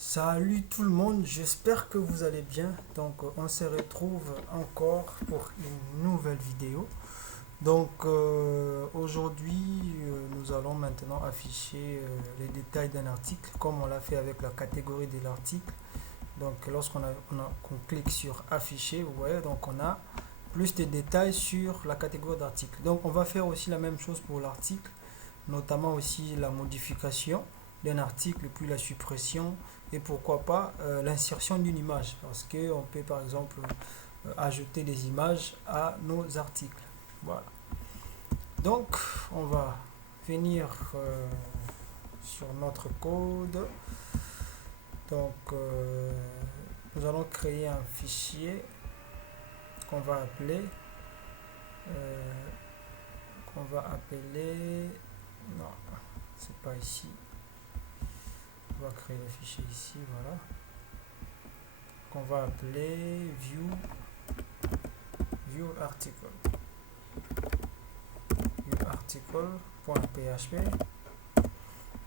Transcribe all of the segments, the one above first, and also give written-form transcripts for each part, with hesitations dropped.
Salut tout le monde, j'espère que vous allez bien. On se retrouve encore pour une nouvelle vidéo. Aujourd'hui, nous allons maintenant afficher les détails d'un article, comme on l'a fait avec la catégorie de l'article. Qu'on clique sur afficher, vous voyez, donc on a plus de détails sur la catégorie d'article. Donc, on va faire aussi la même chose pour l'article, notamment aussi la modification d'un article, puis la suppression et pourquoi pas l'insertion d'une image, parce qu'on peut par exemple ajouter des images à nos articles. Voilà. Donc, on va venir sur notre code. Donc, nous allons créer un fichier qu'on va appeler non, c'est pas ici. On va créer le fichier ici, voilà, qu'on va appeler view article.php.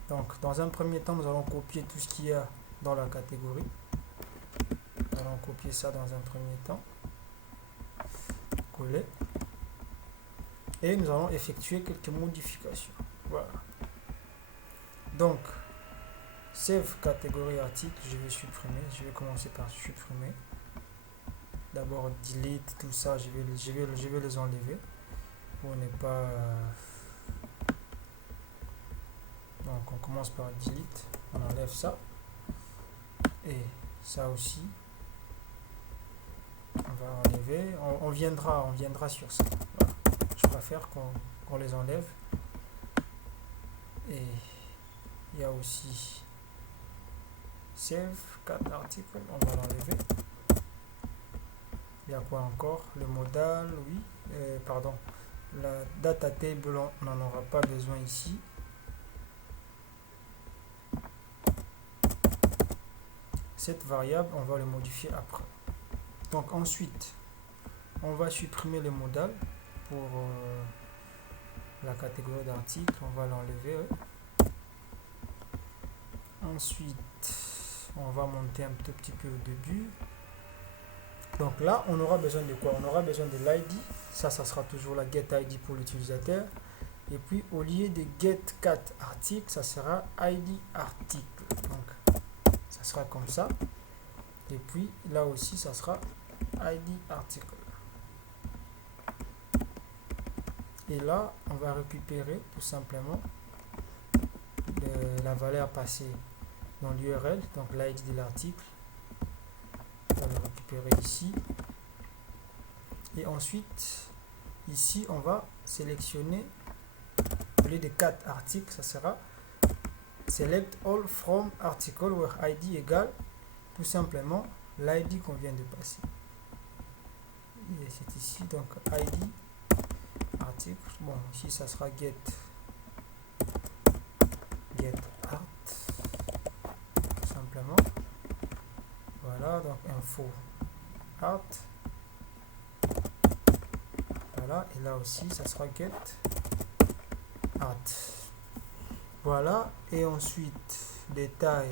Donc, dans un premier temps, nous allons copier tout ce qu'il y a dans la catégorie. Nous allons copier ça dans un premier temps, coller, et nous allons effectuer quelques modifications. Voilà. Donc, save catégorie article, je vais supprimer. Je vais commencer par supprimer. D'abord delete tout ça, je vais les enlever pour ne pas. Donc on commence par delete, on enlève ça et ça aussi. On va enlever, on viendra sur ça. Voilà. Je préfère qu'on les enlève. Et il y a aussi save 4 articles, on va l'enlever. Il y a quoi encore? Le modal, oui. Pardon. La data table, on n'en aura pas besoin ici. Cette variable, on va le modifier après. Donc ensuite, on va supprimer le modal pour la catégorie d'article. On va l'enlever. Ensuite, on va monter un tout petit peu au début. Donc là, on aura besoin de quoi? On aura besoin de l'ID. Ça sera toujours la getID pour l'utilisateur. Et puis, au lieu de getCatArticle, ça sera IDArticle. Donc, ça sera comme ça. Et puis, là aussi, ça sera IDArticle. Et là, on va récupérer tout simplement la valeur passée dans l'URL, donc l'ID de l'article. On va le récupérer ici. Et ensuite, ici, on va sélectionner, au lieu de 4 articles, ça sera select all from article where ID égale tout simplement l'ID qu'on vient de passer. Et c'est ici, donc ID article. Bon, ici, ça sera get art, tout simplement. Voilà, donc info art. Voilà, et là aussi, ça sera get art. Voilà, et ensuite, détail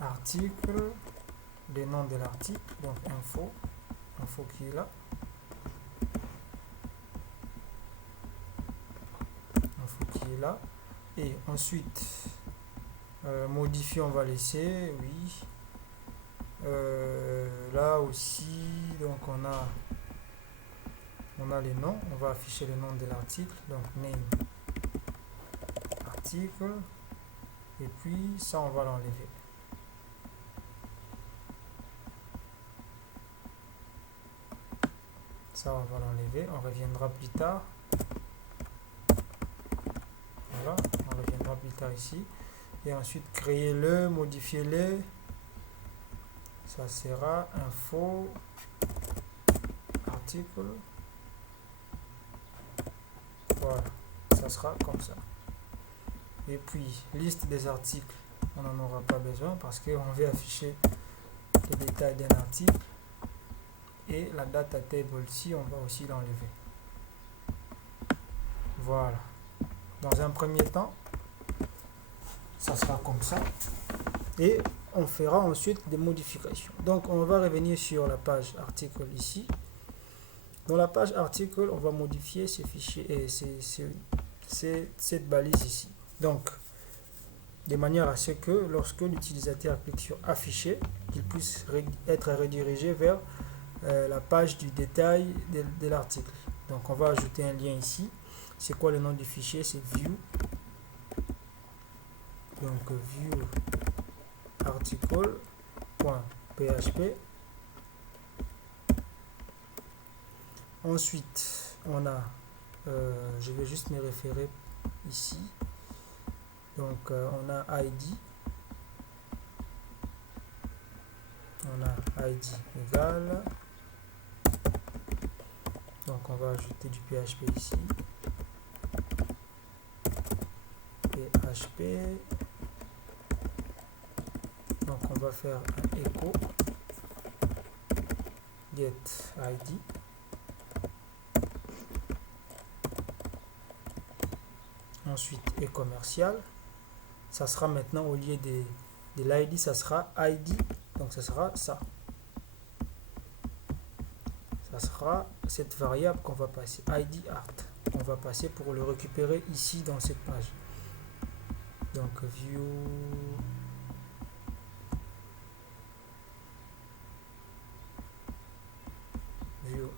article, le nom de l'article, donc info qui est là. Info qui est là. Et ensuite, modifier, on va laisser, oui. Là aussi, donc on a les noms, on va afficher le nom de l'article, donc name article, et puis ça on va l'enlever. Ça on va l'enlever, on reviendra plus tard. Voilà, on reviendra plus tard ici. Et ensuite créer-le, modifier-le. Ça sera info article. Voilà, ça sera comme ça. Et puis, liste des articles, on n'en aura pas besoin parce qu'on veut afficher les détails d'un article. Et la data table ici, on va aussi l'enlever. Voilà. Dans un premier temps, ça sera comme ça. Et on fera ensuite des modifications. Donc on va revenir sur la page article ici. Dans la page article, on va modifier ces fichiers et cette balise ici. Donc de manière à ce que lorsque l'utilisateur clique sur afficher, il puisse être redirigé vers la page du détail de l'article. Donc on va ajouter un lien ici. C'est quoi le nom du fichier? C'est view. Donc view article.php. Ensuite on a je vais juste me référer ici. Donc on a id. On a id égale. Donc on va ajouter du PHP ici. PHP. Donc on va faire un echo get id. Ensuite et commercial. Ça sera maintenant au lieu de l'id, ça sera id. Donc ça sera ça. Ça sera cette variable qu'on va passer, id art. On va passer pour le récupérer ici dans cette page. Donc view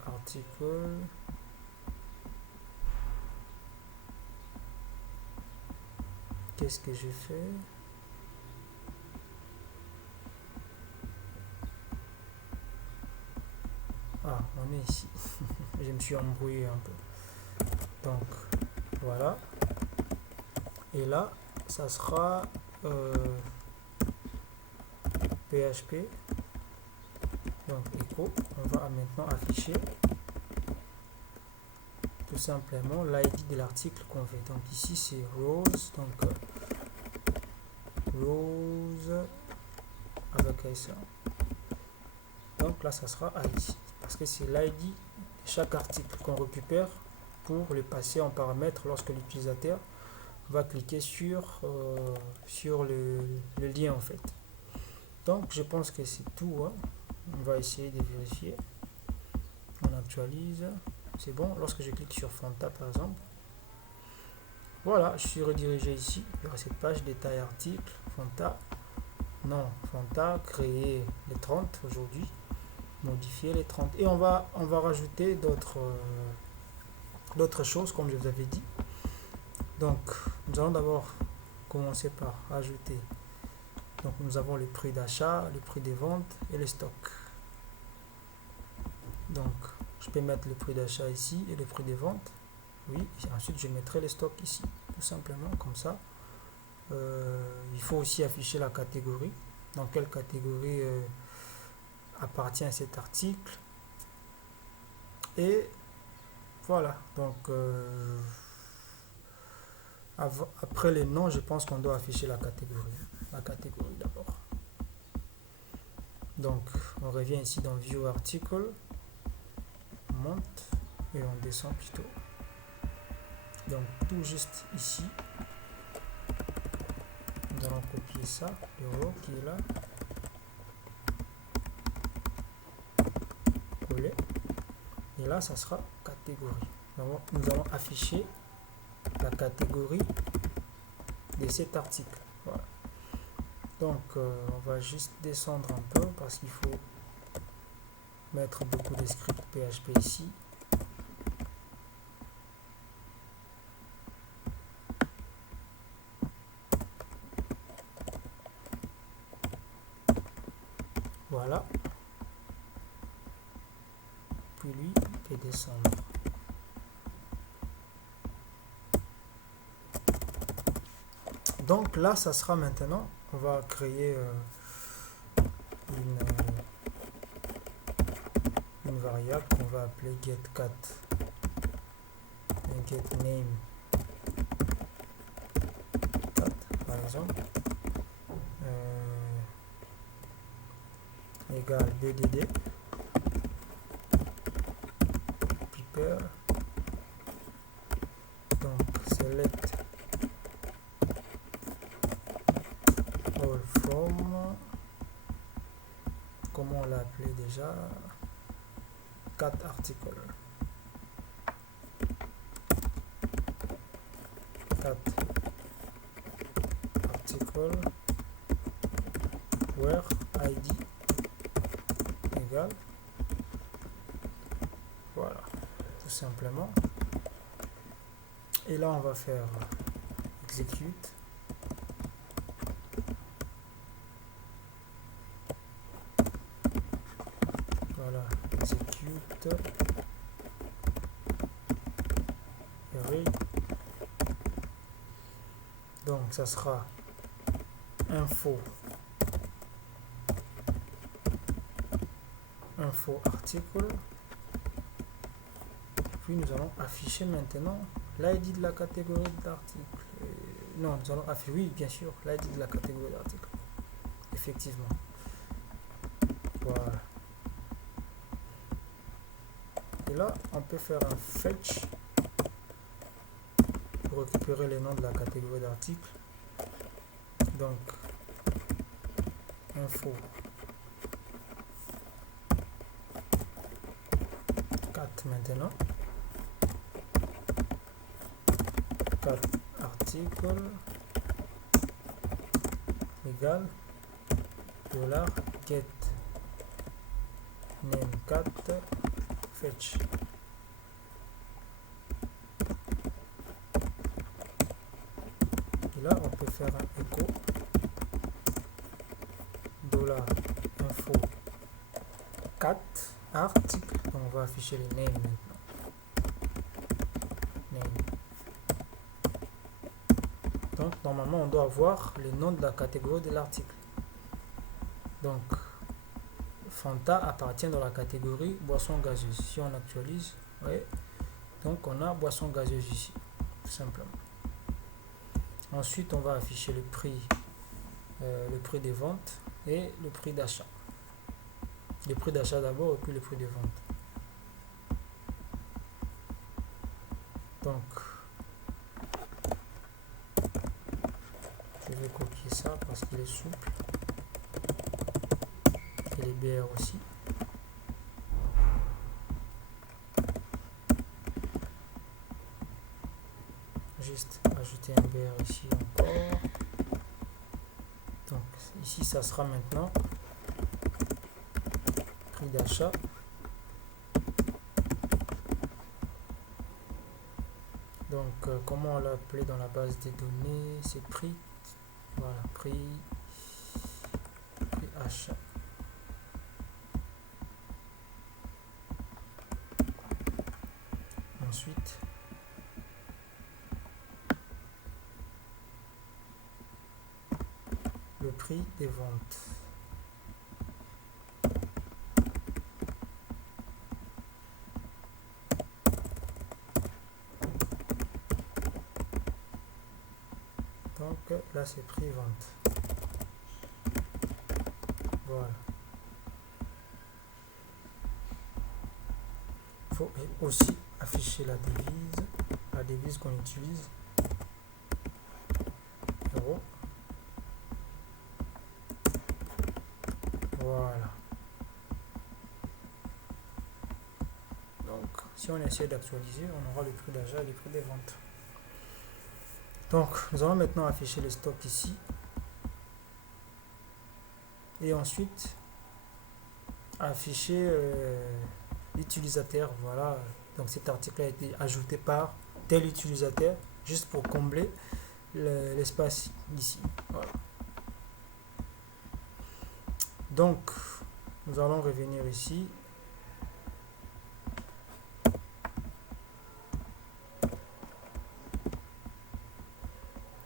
article. Qu'est-ce que j'ai fait? Ah, on est ici. Je me suis embrouillé un peu. Donc, voilà. Et là, ça sera PHP. Donc, echo. On va maintenant afficher tout simplement l'ID de l'article qu'on veut. Donc, ici, c'est Rose. Donc, Rose avec ça. Donc, là, ça sera ID. Parce que c'est l'ID de chaque article qu'on récupère pour le passer en paramètre lorsque l'utilisateur va cliquer sur le lien en fait. Donc je pense que c'est tout, hein. On va essayer de vérifier. On actualise, c'est bon. Lorsque je clique sur Fonta par exemple, voilà, je suis redirigé ici vers cette page détail article. Fonta, non, Fonta, créer les 30 aujourd'hui, modifier les 30 et on va rajouter d'autres choses comme je vous avais dit. Donc nous allons d'abord commencer par ajouter. Donc nous avons le prix d'achat, le prix des ventes et le stock. Donc je peux mettre le prix d'achat ici et le prix des ventes. Oui, et ensuite je mettrai le stock ici, tout simplement comme ça. Il faut aussi afficher la catégorie. Dans quelle catégorie appartient à cet article. Et voilà, donc après les noms, je pense qu'on doit afficher la catégorie d'abord. Donc on revient ici dans View Article, on monte et on descend plutôt. Donc tout juste ici, nous allons copier ça, le row qui est là, coller, et là ça sera catégorie. Donc, nous allons afficher la catégorie de cet article. Voilà. Donc on va juste descendre un peu parce qu'il faut mettre beaucoup de scripts PHP ici. Voilà. Puis lui peut descendre. Donc là, ça sera maintenant, on va créer une variable qu'on va appeler getCat et getName cat par exemple égale bdd prepare, donc select comment on l'a appelé déjà, 4 articles. 4 articles where id égale, voilà, tout simplement. Et là on va faire execute. Voilà, execute. Et donc ça sera info article, puis nous allons afficher maintenant l'ID de la catégorie de l'article. Non, nous allons afficher, oui bien sûr, l'ID de la catégorie d'article, effectivement. Voilà. Et là on peut faire un fetch pour récupérer les noms de la catégorie d'article. Donc info 4 maintenant, 4 articles égale $get name 4 fetch. Et là on peut faire un echo $info 4 articles. Donc on va afficher les names maintenant. Name. Donc normalement on doit avoir les noms de la catégorie de l'article. Donc Fanta appartient dans la catégorie boisson gazeuse. Si on actualise, ouais, donc on a boisson gazeuse ici, tout simplement. Ensuite on va afficher le prix des ventes et le prix d'achat. Le prix d'achat d'abord et puis le prix de vente. Donc je vais copier ça parce qu'il est souple. Et les BR aussi. Juste ajouter un BR ici encore. Donc ici ça sera maintenant prix d'achat. Donc comment on l'a appelé dans la base des données, c'est prix. Voilà, prix achat. Ensuite le prix des ventes. Donc là c'est prix vente. Voilà. Il faut aussi afficher la devise qu'on utilise. Euro. Voilà. Donc si on essaie d'actualiser, on aura le prix d'achat et le prix des ventes. Donc nous allons maintenant afficher le stock ici. Et ensuite afficher l'utilisateur. Voilà, donc cet article a été ajouté par tel utilisateur juste pour combler l'espace ici. Voilà. Donc nous allons revenir ici.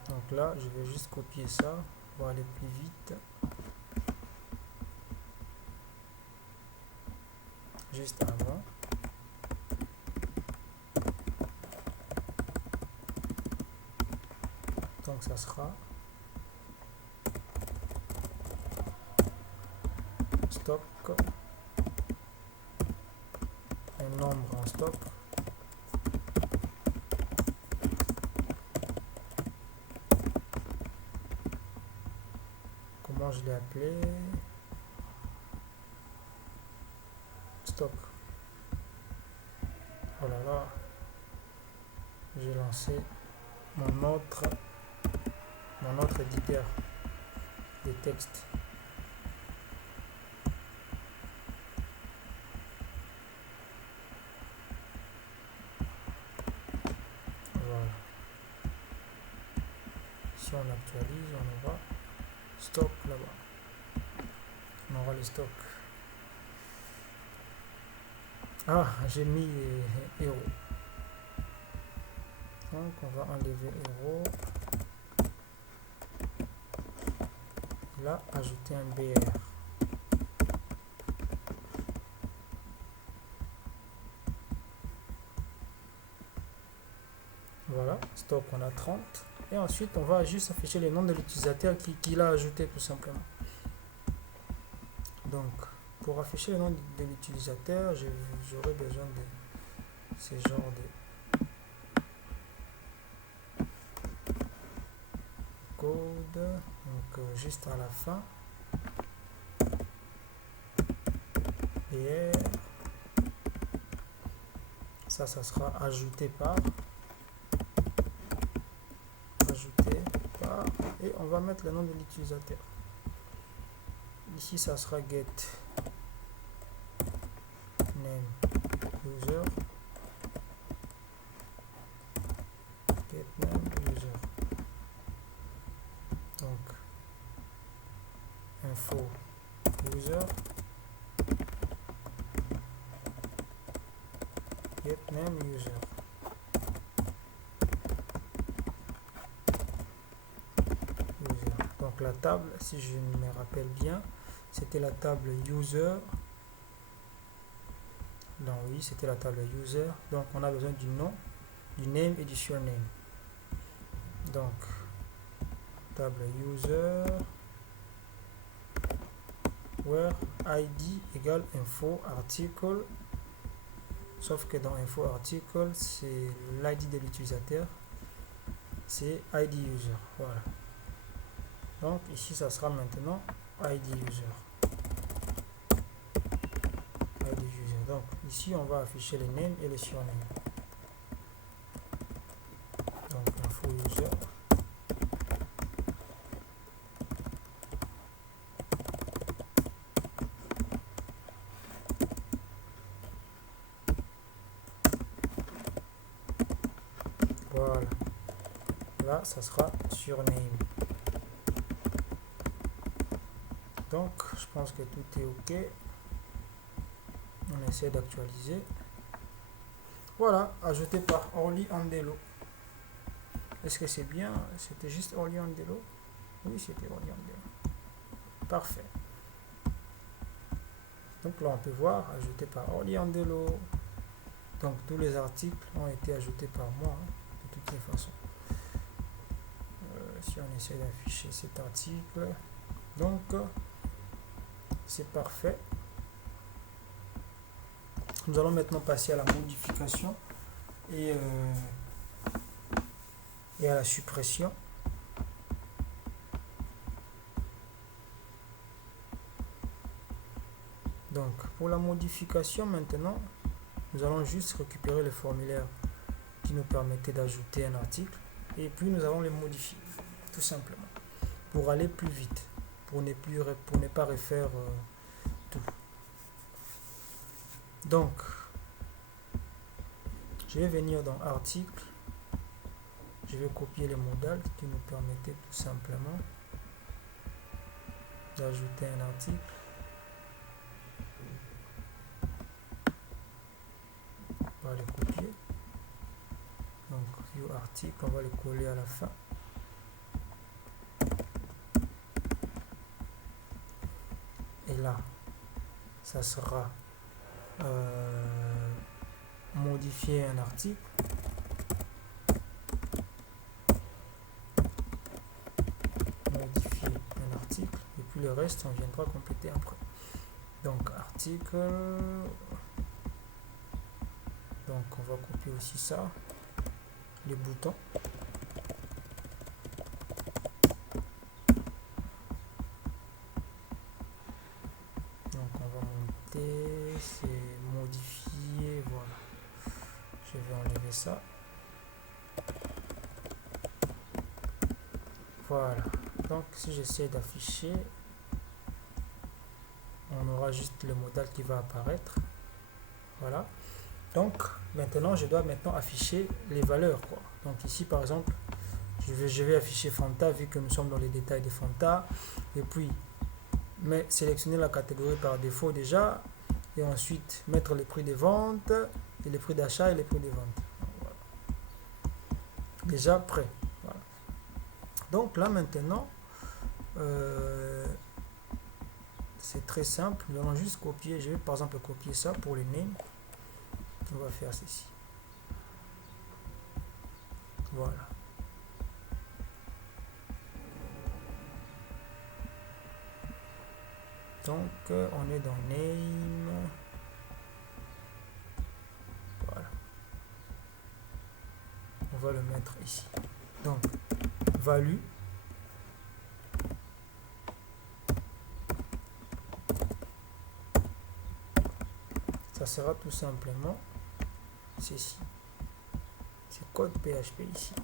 Donc là je vais juste copier ça pour aller plus vite. Juste avant. Donc ça sera stock, un nombre en stock, comment je l'ai appelé, stock. Oh là là, j'ai lancé mon autre éditeur de texte. Voilà. Si on actualise, on aura stock là-bas. On aura le stock. Ah, j'ai mis héros. Donc on va enlever héros. Là, ajouter un BR. Voilà, stock on a 30. Et ensuite on va juste afficher le nom de l'utilisateur qui l'a ajouté tout simplement. Donc pour afficher le nom de l'utilisateur, j'aurai besoin de ce genre de code. Donc juste à la fin. BR. Ça sera ajouté par. Et on va mettre le nom de l'utilisateur. Ici ça sera get name user, get name user. Donc info user, get name user. Donc la table, si je me rappelle bien, c'était la table user. Donc oui, c'était la table user. Donc on a besoin du nom, du name et du surname. Donc table user where id égale info article. Sauf que dans info article, c'est l'id de l'utilisateur. C'est id user. Voilà. Donc ici ça sera maintenant id user. Donc ici on va afficher les names et les surnames. Donc info user. Voilà. Là ça sera surname. Donc je pense que tout est ok. On essaie d'actualiser. Voilà, ajouté par Orly Andelo. Est-ce que c'est bien? C'était juste Orly Andelo? Oui, c'était Orly Andelo. Parfait. Donc là, on peut voir, ajouté par Orly Andelo. Donc tous les articles ont été ajoutés par moi, de toutes les façons. Si on essaie d'afficher cet article, donc c'est parfait. Nous allons maintenant passer à la modification et à la suppression. Donc pour la modification maintenant, nous allons juste récupérer le formulaire qui nous permettait d'ajouter un article et puis nous allons le modifier tout simplement pour aller plus vite, pour ne pas refaire tout. Donc je vais venir dans article, je vais copier les modales qui nous permettaient tout simplement d'ajouter un article. On va le copier. Donc view article, on va le coller à la fin. Et là, ça sera modifier un article. Modifier un article. Et puis le reste, on viendra compléter après. Donc article. Donc on va copier aussi ça. Les boutons. Donc on va monter, c'est ça. Voilà. Donc si j'essaie d'afficher, on aura juste le modal qui va apparaître. Voilà. Donc maintenant je dois afficher les valeurs, quoi. Donc ici par exemple je vais afficher Fanta vu que nous sommes dans les détails de Fanta, et puis sélectionner la catégorie par défaut déjà, et ensuite mettre les prix de vente et les prix d'achat et les prix de vente. Voilà. Déjà prêt. Voilà. Donc là maintenant c'est très simple, nous allons juste copier. Je vais par exemple copier ça pour les names. On va faire ceci. Voilà. Donc on est dans name. Voilà. On va le mettre ici. Donc value. Ça sera tout simplement ceci. C'est code PHP ici.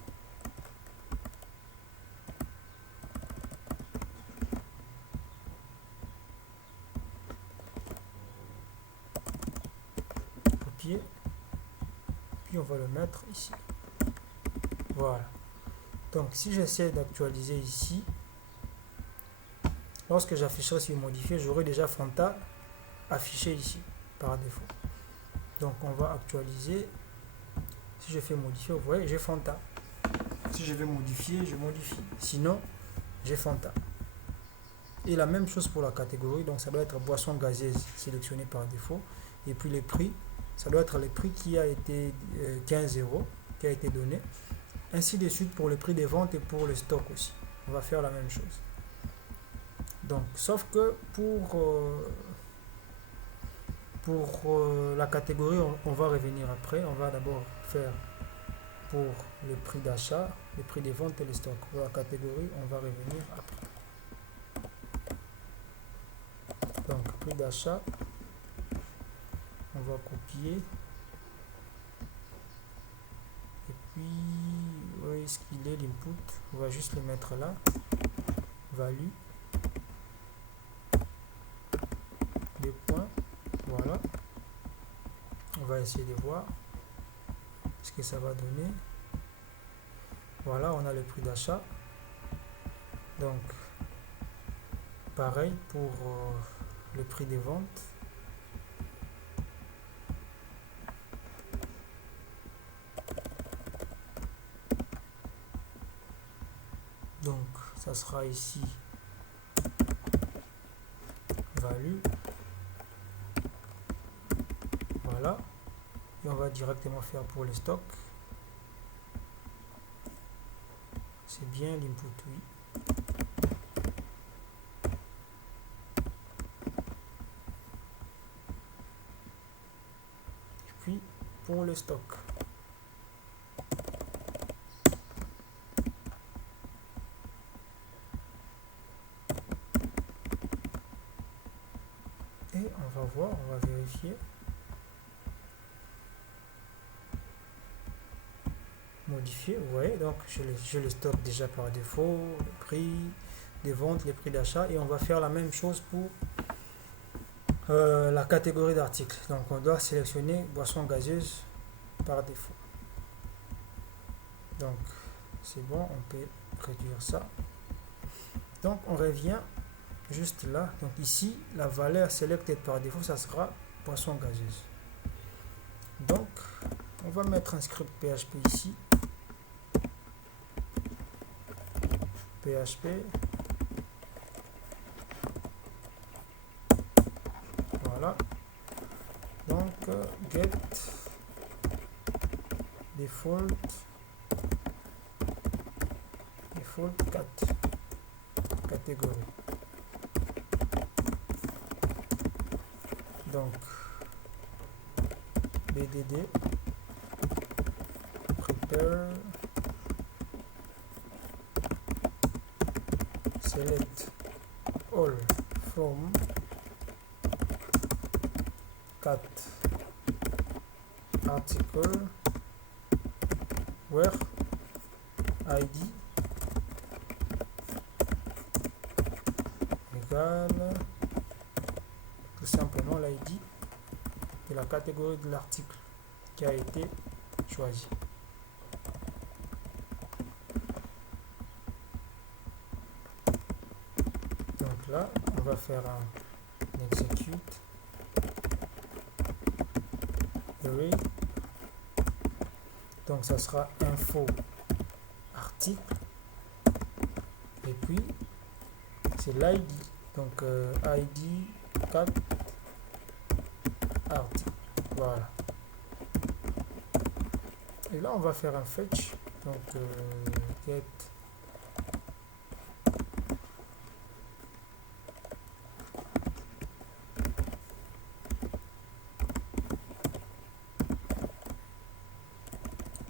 Copier. Puis on va le mettre ici. Voilà. Donc si j'essaie d'actualiser ici, lorsque j'afficherai sur modifier, j'aurai déjà Fanta affiché ici par défaut. Donc on va actualiser. Si je fais modifier, vous voyez, j'ai Fanta. Si je vais modifier, je modifie. Sinon, j'ai Fanta. Et la même chose pour la catégorie. Donc ça doit être boisson gazeuse sélectionné par défaut. Et puis les prix, ça doit être le prix qui a été 15 € qui a été donné. Ainsi de suite pour le prix des ventes et pour le stock aussi. On va faire la même chose. Donc, sauf que pour la catégorie, on va revenir après. On va d'abord faire pour le prix d'achat, le prix des ventes et le stock. Pour la catégorie, on va revenir après. Donc, prix d'achat, on va copier. Et puis, où est-ce qu'il est l'input? On va juste le mettre là. Value. Deux points. Voilà. On va essayer de voir ce que ça va donner. Voilà, on a le prix d'achat. Donc, pareil pour le prix des ventes. Donc, ça sera ici value. Voilà. Et on va directement faire pour le stock. C'est bien l'input, oui. Et puis, pour le stock. Et on va voir, on va vérifier. Modifier, vous voyez, donc je le stocke déjà par défaut, le prix des ventes, les prix d'achat, et on va faire la même chose pour la catégorie d'articles. Donc on doit sélectionner boisson gazeuse par défaut. Donc c'est bon, on peut réduire ça. Donc on revient juste là. Donc ici, la valeur selected par défaut, ça sera boisson gazeuse. Donc on va mettre un script PHP ici. PHP. Voilà. Donc get default 4 catégorie. Donc BDD prepare select all from 4 article where id égale tout simplement l'id de la catégorie de l'article qui a été choisi. Donc là, on va faire un execute array. Donc ça sera info article et puis c'est l'id. Donc id 4 article. Voilà. Et là on va faire un fetch. Donc get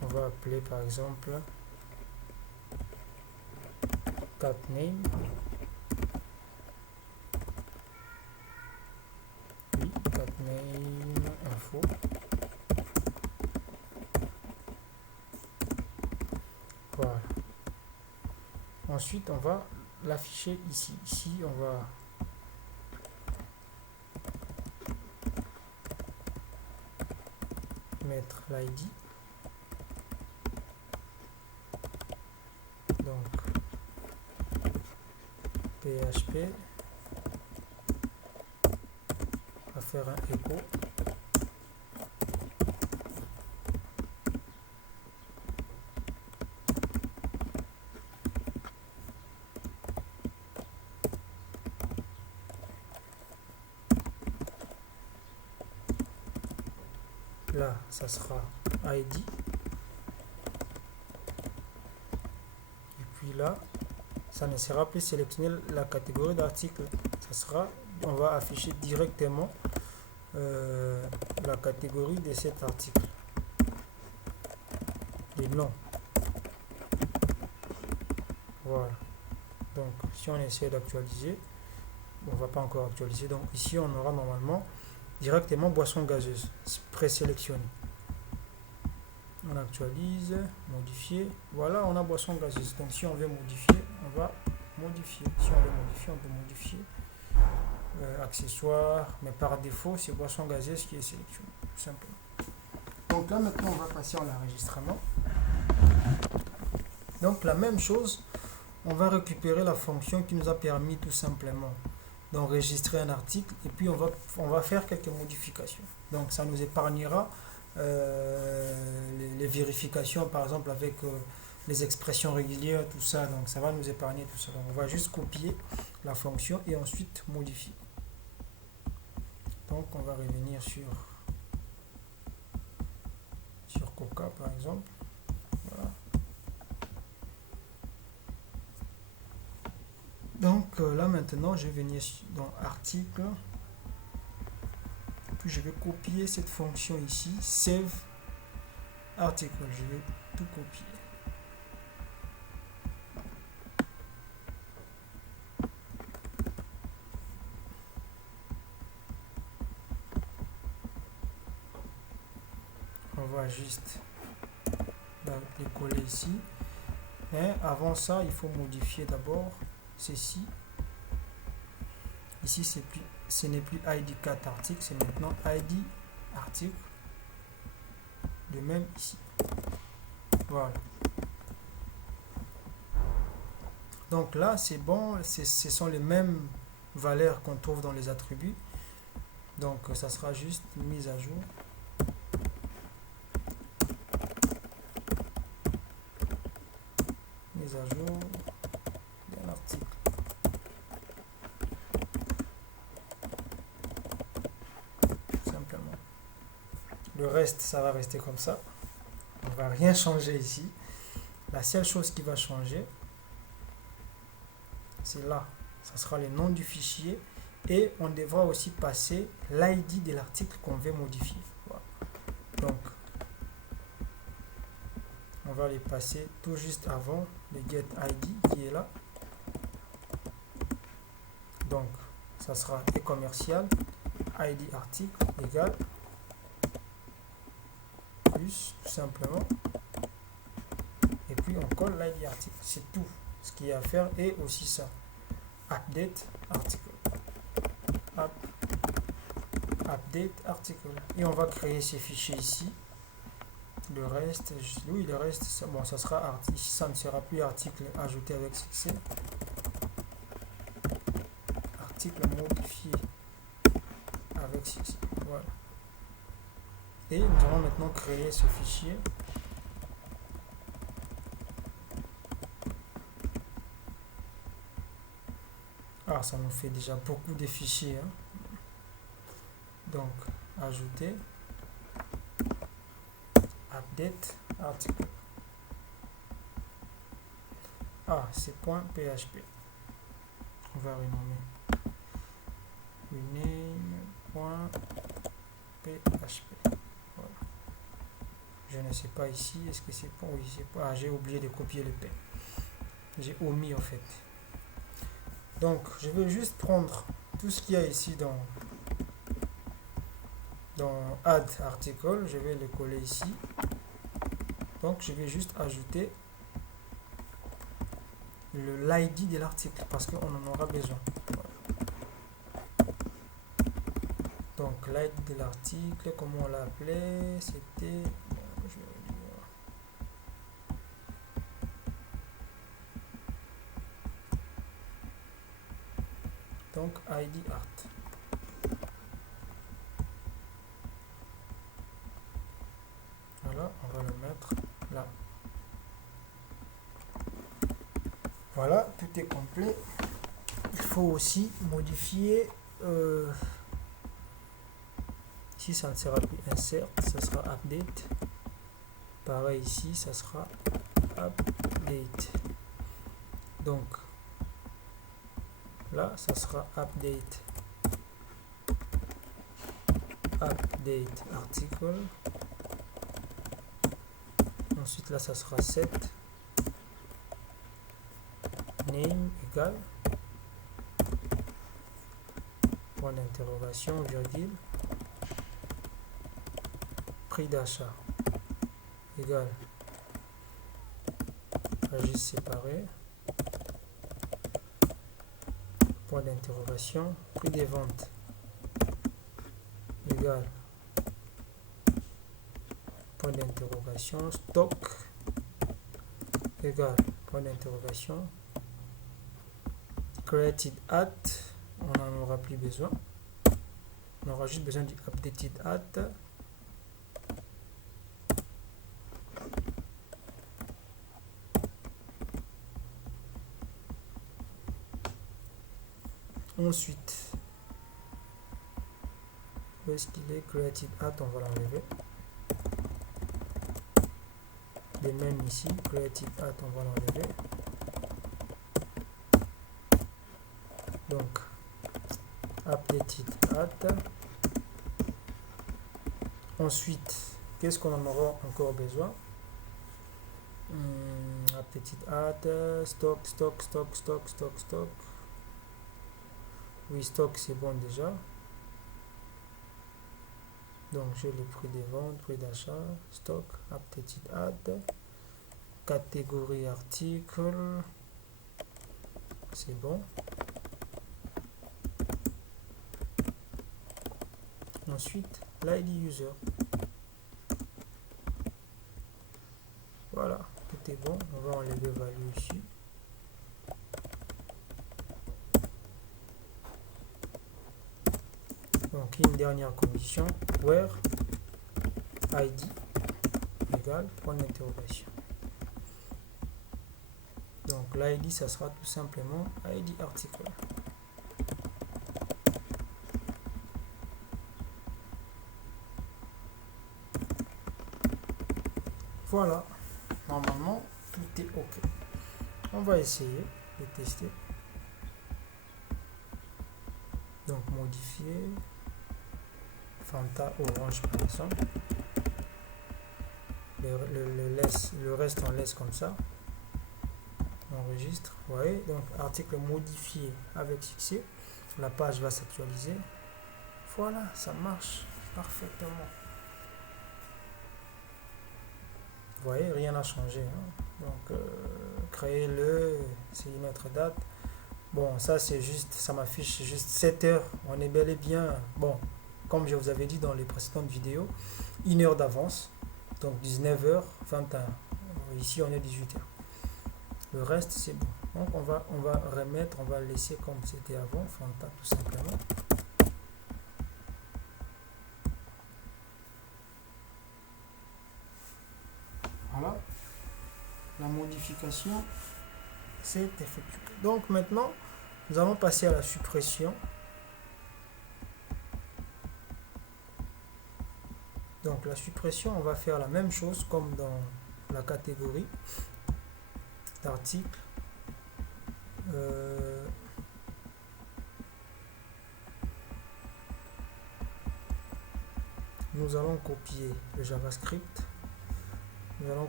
on va appeler par exemple cat name. Oui, cat name info. Voilà. Ensuite, on va l'afficher ici. Ici, on va mettre l'id. Donc, PHP va faire un écho. Là, ça sera id. Et puis là, ça ne sera plus sélectionner la catégorie d'article. Ça sera, on va afficher directement la catégorie de cet article. Les noms. Voilà. Donc, si on essaie d'actualiser, on ne va pas encore actualiser. Donc, ici, on aura normalement directement boisson gazeuse présélectionnée. On actualise, modifier. Voilà, on a boisson gazeuse. Donc, si on veut modifier, on va modifier. Si on veut modifier, on peut modifier. Accessoires, mais par défaut, c'est boisson gazeuse qui est sélectionnée. Tout simplement. Donc là, maintenant, on va passer à l'enregistrement. Donc, la même chose, on va récupérer la fonction qui nous a permis tout simplement d'enregistrer un article et puis on va faire quelques modifications. Donc ça nous épargnera les vérifications par exemple avec les expressions régulières, tout ça. Donc ça va nous épargner tout ça. Donc on va juste copier la fonction et ensuite modifier. Donc on va revenir sur Coca par exemple. Voilà. Donc là maintenant je vais venir dans article, puis je vais copier cette fonction ici, save article, je vais tout copier. On va juste les coller ici, mais avant ça il faut modifier d'abord ceci. Ici ce n'est plus id4 article, c'est maintenant id article. De même ici. Voilà. Donc là c'est bon, ce sont les mêmes valeurs qu'on trouve dans les attributs. Donc ça sera juste mise à jour. Mise à jour d'un article. Simplement. Le reste, ça va rester comme ça. On ne va rien changer ici. La seule chose qui va changer, c'est là. Ça sera le nom du fichier. Et on devra aussi passer l'ID de l'article qu'on veut modifier. Voilà. Donc, on va les passer tout juste avant le get ID qui est là. Donc, ça sera e-commercial ID article égale plus tout simplement puis on colle l'ID article. C'est tout ce qu'il y a à faire. Et aussi ça, update article. Update article. Et on va créer ces fichiers ici. Le reste, oui, le reste, bon, ça sera article. Ici, ça ne sera plus article ajouté avec succès. Article modifié avec succès. Voilà. Et nous allons maintenant créer ce fichier. Ah, ça nous fait déjà beaucoup de fichiers. Hein. Donc, ajouter. Update article. Ah, c'est .php. On va renommer. Rename.php. Voilà. Je ne sais pas ici. Est-ce que c'est pas? Oui, c'est pas. Ah, j'ai oublié de copier le P. J'ai omis en fait. Donc, je vais juste prendre tout ce qu'il y a ici dans add article. Je vais le coller ici. Donc, je vais juste ajouter l'ID de l'article parce qu'on en aura besoin. Voilà. Donc, l'ID de l'article, comment on l'a appelé? C'était... Donc, ID art. Voilà, on va le mettre là. Voilà, tout est complet. Il faut aussi modifier. Ici, ça ne sera plus insert, ça sera update. Pareil ici, ça sera update. Donc, là, ça sera update. Update article. Ensuite, là, ça sera set. Name égale. Point d'interrogation, virgule. Prix d'achat égale. Registre séparé. Point d'interrogation. Prix des ventes égale. Point d'interrogation. Stock égale. Point d'interrogation. Created at. On n'en aura plus besoin. On aura juste besoin du updated at. Ensuite, où est-ce qu'il est? Created at, on va l'enlever. De même ici, created at, on va l'enlever. Donc, updated at. Ensuite, qu'est-ce qu'on en aura encore besoin? Updated at, stock. Oui, stock, c'est bon déjà. Donc, j'ai le prix des ventes, prix d'achat, stock, updated at, catégorie article. C'est bon. Ensuite, l'ID user. Voilà, tout est bon. On va enlever value ici. Donc, une dernière condition, where id égale point d'interrogation. Donc, l'id, ça sera tout simplement id article. Voilà, normalement, tout est OK. On va essayer de tester. Donc, modifier. Fanta orange par exemple. Le reste on laisse comme ça. On enregistre. Vous voyez, donc article modifié avec succès. La page va s'actualiser. Voilà, ça marche parfaitement. Vous voyez, rien n'a changé, hein. Donc, créer-le, c'est y mettre date. Bon, ça c'est juste, ça m'affiche juste 7 heures. On est bel et bien, bon, comme je vous avais dit dans les précédentes vidéos, 1 heure d'avance. Donc 19h, 21. Ici on est 18h. Le reste c'est bon. Donc on va remettre, on va laisser comme c'était avant, Fanta tout simplement. Voilà. La modification c'est effectué. Donc maintenant, nous allons passer à la suppression. Donc la suppression, on va faire la même chose comme dans la catégorie d'articles. Nous allons copier le JavaScript. Nous allons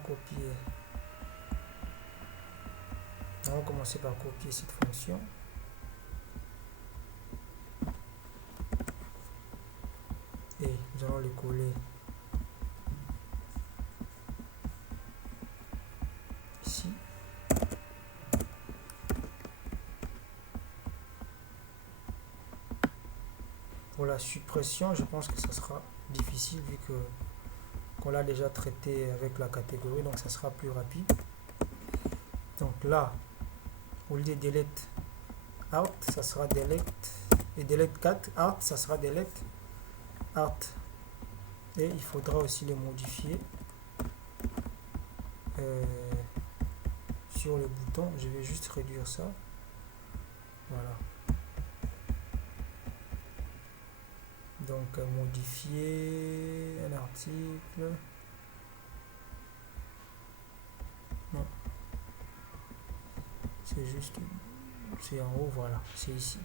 commencer par copier cette fonction. Et nous allons le coller ici. Pour la suppression, je pense que ça sera difficile vu que qu'on l'a déjà traité avec la catégorie, donc ça sera plus rapide. Donc là, au lieu de delete out, ça sera delete, et delete 4 out, ça sera delete out. Et il faudra aussi le modifier sur le bouton. Je vais juste réduire ça. Voilà. Donc modifier un article. Non. C'est juste, c'est en haut, voilà, c'est ici.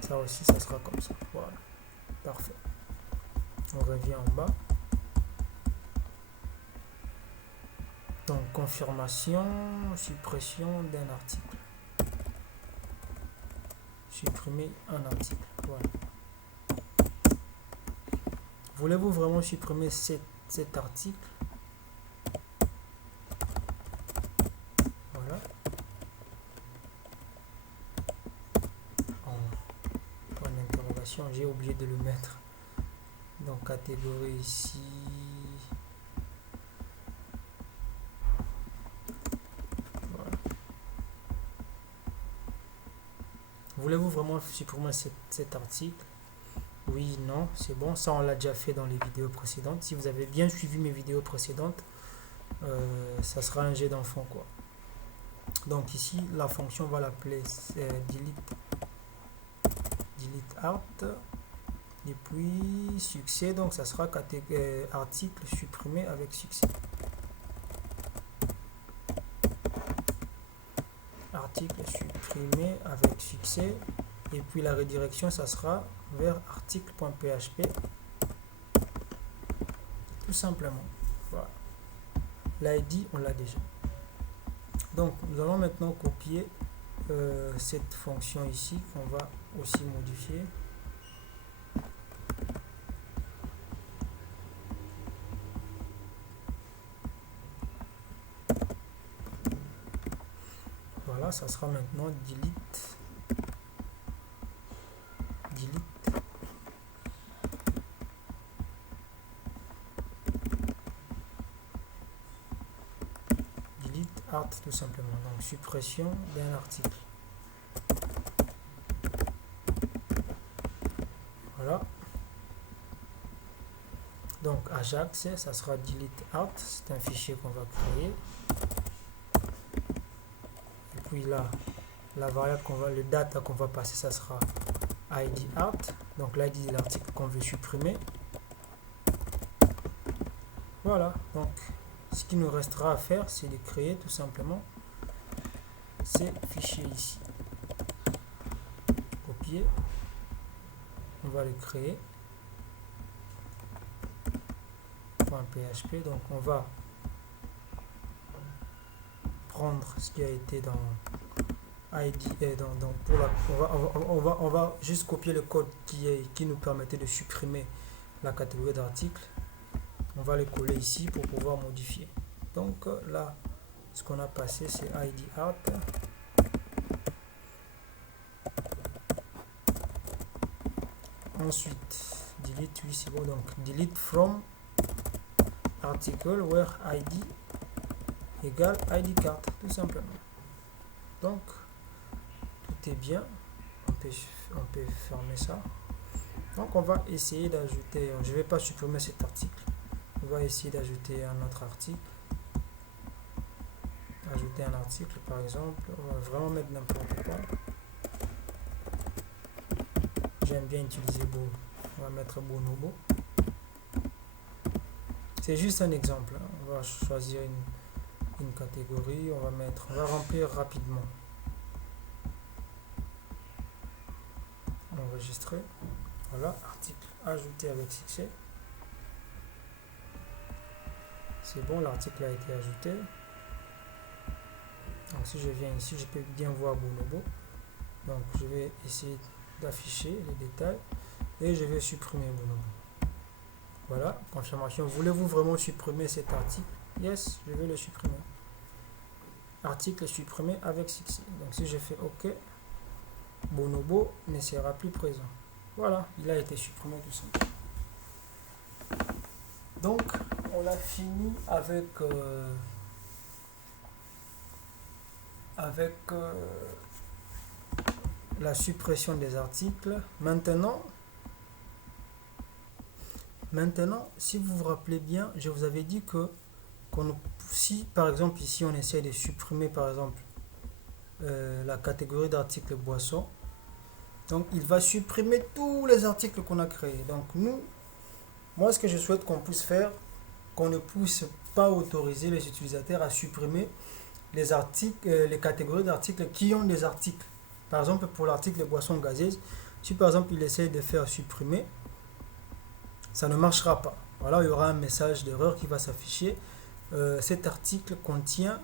Ça aussi, ça sera comme ça. Voilà. Parfait. On revient en bas. Donc confirmation, suppression d'un article. Supprimer un article. Voilà. Voulez-vous vraiment supprimer cet article? Voilà. Point d'interrogation, j'ai oublié de le mettre. Donc catégorie ici. Voilà. Voulez-vous vraiment supprimer cet article? Oui, non, c'est bon. Ça, on l'a déjà fait dans les vidéos précédentes. Si vous avez bien suivi mes vidéos précédentes, ça sera un jet d'enfant, quoi. Donc ici, la fonction, on va l'appeler delete out. Et puis, succès, donc ça sera article supprimé avec succès. Article supprimé avec succès. Et puis la redirection, ça sera vers article.php. Tout simplement. Voilà. L'ID, on l'a déjà. Donc, nous allons maintenant copier cette fonction ici qu'on va aussi modifier. Voilà, ça sera maintenant delete art tout simplement. Donc suppression d'un article. Voilà. Donc Ajax, ça sera delete art. C'est un fichier qu'on va créer. Et puis là, la variable qu'on va, le data qu'on va passer, ça sera id art. Donc l'id de l'article qu'on veut supprimer. Voilà. Donc ce qui nous restera à faire, c'est de créer tout simplement ces fichiers ici. Copier. On va le créer. .php. Donc on va prendre ce qui a été dans ID, on va juste copier le code qui nous permettait de supprimer la catégorie d'article. On va les coller ici pour pouvoir modifier. Donc là, ce qu'on a passé, c'est ID art. Ensuite, delete, oui, c'est bon. Donc, delete from article where ID égale ID card, tout simplement. Donc, tout est bien. On peut fermer ça. Donc, on va essayer d'ajouter. Je ne vais pas supprimer cet article. On va essayer d'ajouter un autre article. Ajouter un article, par exemple. On va vraiment mettre n'importe quoi. J'aime bien utiliser Beau. On va mettre Bonobo. C'est juste un exemple. On va choisir une catégorie. On va remplir rapidement. Enregistrer. Voilà, article ajouté avec succès. C'est bon, l'article a été ajouté. Donc si je viens ici, je peux bien voir Bonobo. Donc je vais essayer d'afficher les détails et je vais supprimer Bonobo. Voilà, confirmation. Voulez-vous vraiment supprimer cet article? Yes, je vais le supprimer. Article supprimé avec succès. Donc si je fais OK, Bonobo ne sera plus présent. Voilà, il a été supprimé tout simplement. Donc on a fini avec la suppression des articles. Maintenant, si vous vous rappelez bien, je vous avais dit que si par exemple ici on essaie de supprimer par exemple la catégorie d'articles boissons, donc il va supprimer tous les articles qu'on a créés. Donc moi ce que je souhaite qu'on puisse faire, qu'on ne puisse pas autoriser les utilisateurs à supprimer les articles, les catégories d'articles qui ont des articles. Par exemple, pour l'article boissons gazeuses, si par exemple il essaie de faire supprimer, ça ne marchera pas. Voilà, il y aura un message d'erreur qui va s'afficher. Cet article contient,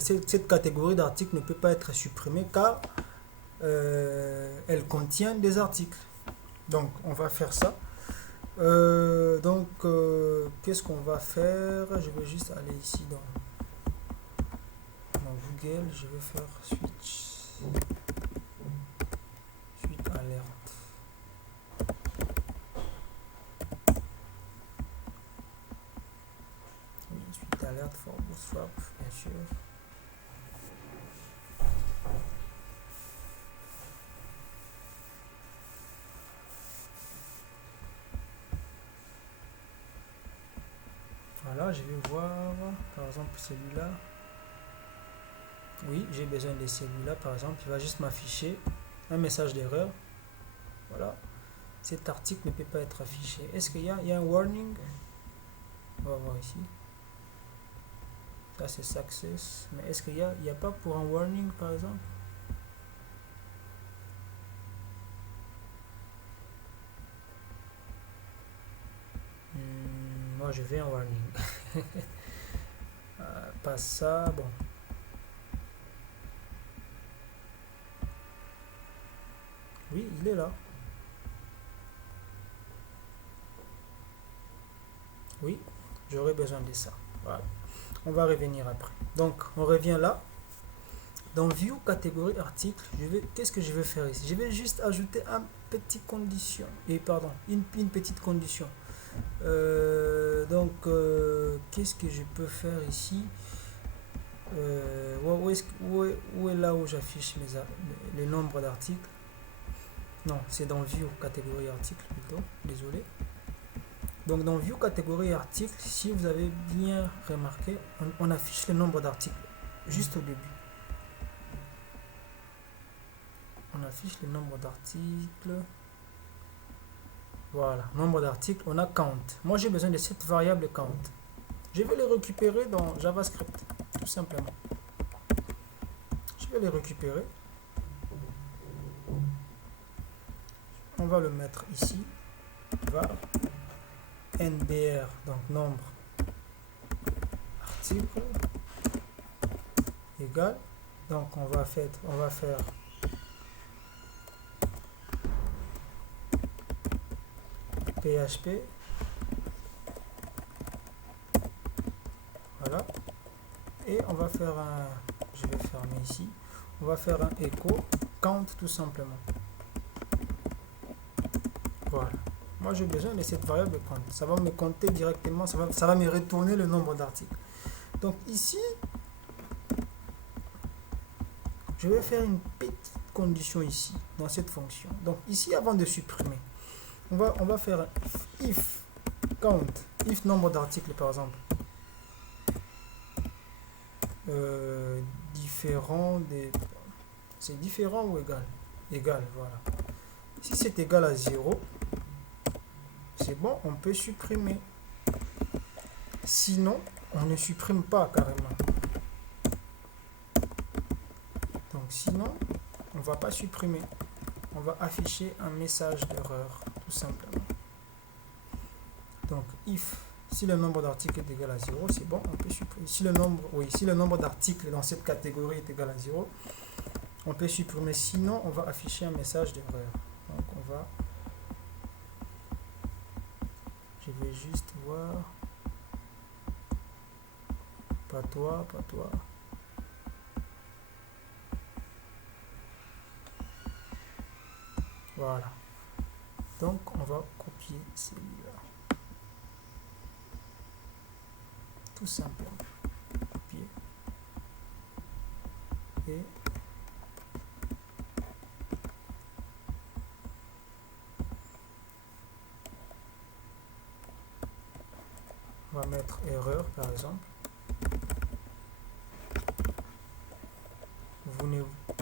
cette catégorie d'articles ne peut pas être supprimée car elle contient des articles. Donc, on va faire ça. Qu'est-ce qu'on va faire? Je vais juste aller ici dans Google, je vais faire switch alerte. Suite alerte for Bootstrap, bien sûr. Voilà, je vais voir par exemple celui-là. Oui, j'ai besoin de celui-là par exemple. Il va juste m'afficher un message d'erreur. Voilà, cet article ne peut pas être affiché. Est-ce qu'il y a un warning? On va voir ici. Ça c'est success. Mais est-ce qu'il y a pas pour un warning par exemple? Moi je veux un warning. Pas ça, bon. Oui, il est là. Oui, j'aurais besoin de ça. Voilà. On va revenir après. Donc, on revient là. Dans View, catégorie, article, qu'est-ce que je vais faire ici? Je vais juste ajouter une petite condition. Une petite condition. Qu'est-ce que je peux faire ici? Où est là où j'affiche le nombre d'articles? Non, c'est dans View, catégorie, article plutôt. Désolé. Donc dans View, catégorie, article, si vous avez bien remarqué, on affiche le nombre d'articles juste au début. On affiche le nombre d'articles. Voilà, nombre d'articles, on a count. Moi j'ai besoin de cette variable count. Je vais le récupérer dans JavaScript, tout simplement. Je vais le récupérer. On va le mettre ici. Var NBR, donc nombre articles égal. Donc on va faire PHP et on va faire un, je vais fermer ici, on va faire un echo count tout simplement. Voilà. Moi, j'ai besoin de cette variable count. Ça va me compter directement, ça va me retourner le nombre d'articles. Donc ici, je vais faire une petite condition ici, dans cette fonction. Donc ici, avant de supprimer, on va faire if count, if nombre d'articles par exemple, différent des... C'est différent ou égal? Égal, voilà. Si c'est égal à 0, c'est bon, on peut supprimer. Sinon, on ne supprime pas carrément. Donc sinon, on va pas supprimer. On va afficher un message d'erreur, tout simplement. Donc, if, si le nombre d'articles est égal à 0, c'est bon, on peut supprimer. Si le nombre d'articles dans cette catégorie est égal à 0, on peut supprimer. Sinon, on va afficher un message d'erreur. Donc, on va... Je vais juste voir... Pas toi, pas toi. Voilà. Donc, on va copier celui-là. Tout simplement. Copier. Et on va mettre erreur, par exemple.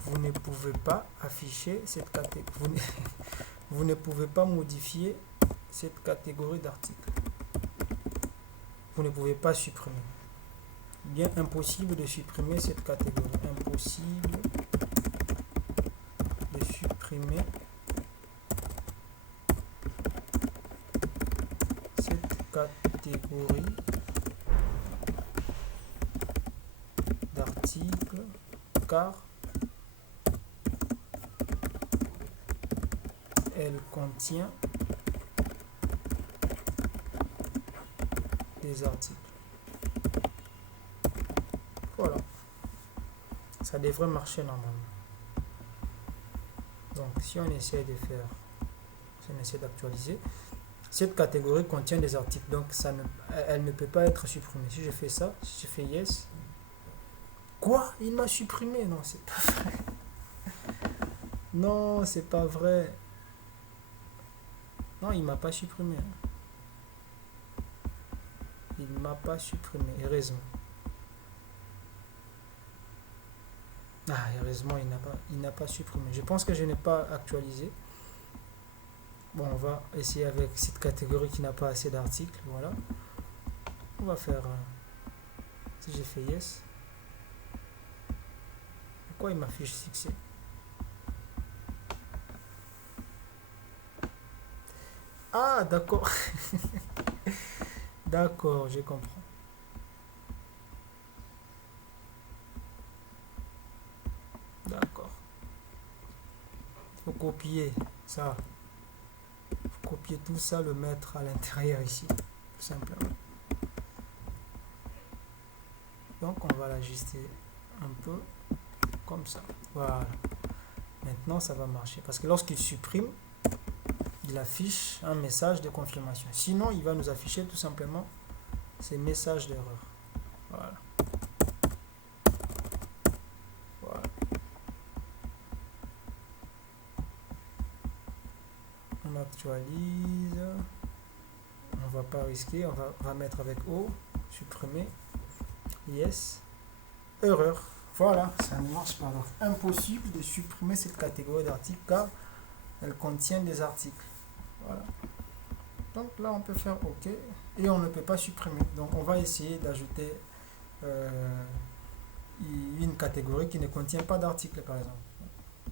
Vous ne pouvez pas afficher cette catégorie. Vous ne pouvez pas modifier cette catégorie d'articles. Vous ne pouvez pas supprimer. Bien impossible de supprimer cette catégorie. Impossible de supprimer cette catégorie d'articles car elle contient des articles. Voilà. Ça devrait marcher normalement. Donc si on essaie de faire, si on essaie d'actualiser, cette catégorie contient des articles, donc elle ne peut pas être supprimée. Si je fais ça, si je fais yes, quoi? Il m'a supprimé? Non, c'est pas vrai. Non, c'est pas vrai. Non, il m'a pas supprimé. Il m'a pas supprimé, heureusement. Ah, heureusement, il n'a pas supprimé. Je pense que je n'ai pas actualisé. Bon, on va essayer avec cette catégorie qui n'a pas assez d'articles. Voilà. On va faire... si j'ai fait yes. Pourquoi il m'affiche succès? Ah, d'accord. D'accord, je comprends. D'accord. Il faut copier ça. Il faut copier tout ça, le mettre à l'intérieur ici. Tout simplement. Donc, on va l'ajuster un peu comme ça. Voilà. Maintenant, ça va marcher. Parce que lorsqu'il supprime, il affiche un message de confirmation. Sinon, il va nous afficher tout simplement ces messages d'erreur. Voilà. Voilà. On actualise. On va pas risquer. On va mettre avec O. Supprimer. Yes. Erreur. Voilà. Ça ne marche pas. Donc, impossible de supprimer cette catégorie d'articles car elle contient des articles. Voilà. Donc là, on peut faire OK et on ne peut pas supprimer. Donc on va essayer d'ajouter une catégorie qui ne contient pas d'articles, par exemple.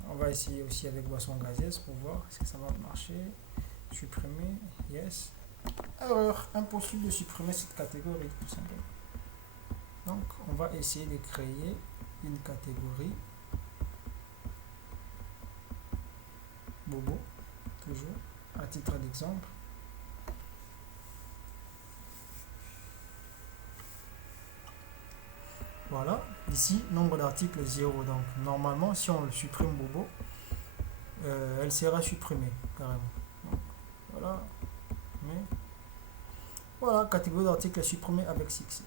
On va essayer aussi avec boisson gazeuse pour voir si ça va marcher. Supprimer, yes. Erreur, impossible de supprimer cette catégorie, tout simplement. Donc on va essayer de créer une catégorie. Bobo, toujours, à titre d'exemple. Voilà, ici, nombre d'articles 0. Donc normalement, si on le supprime Bobo, elle sera supprimée carrément. Donc, voilà. Mais voilà, catégorie d'articles supprimée avec succès.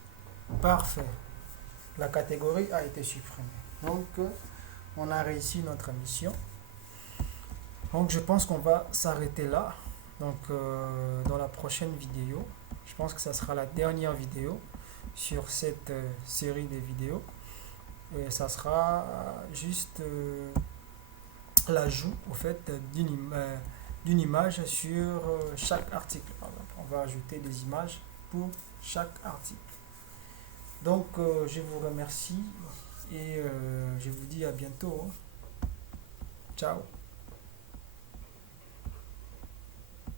Parfait. La catégorie a été supprimée. Donc on a réussi notre mission. Donc je pense qu'on va s'arrêter là. Donc dans la prochaine vidéo, je pense que ça sera la dernière vidéo sur cette série de vidéos. Et ça sera juste l'ajout au fait d'une image sur chaque article. On va ajouter des images pour chaque article. Donc je vous remercie et je vous dis à bientôt. Ciao.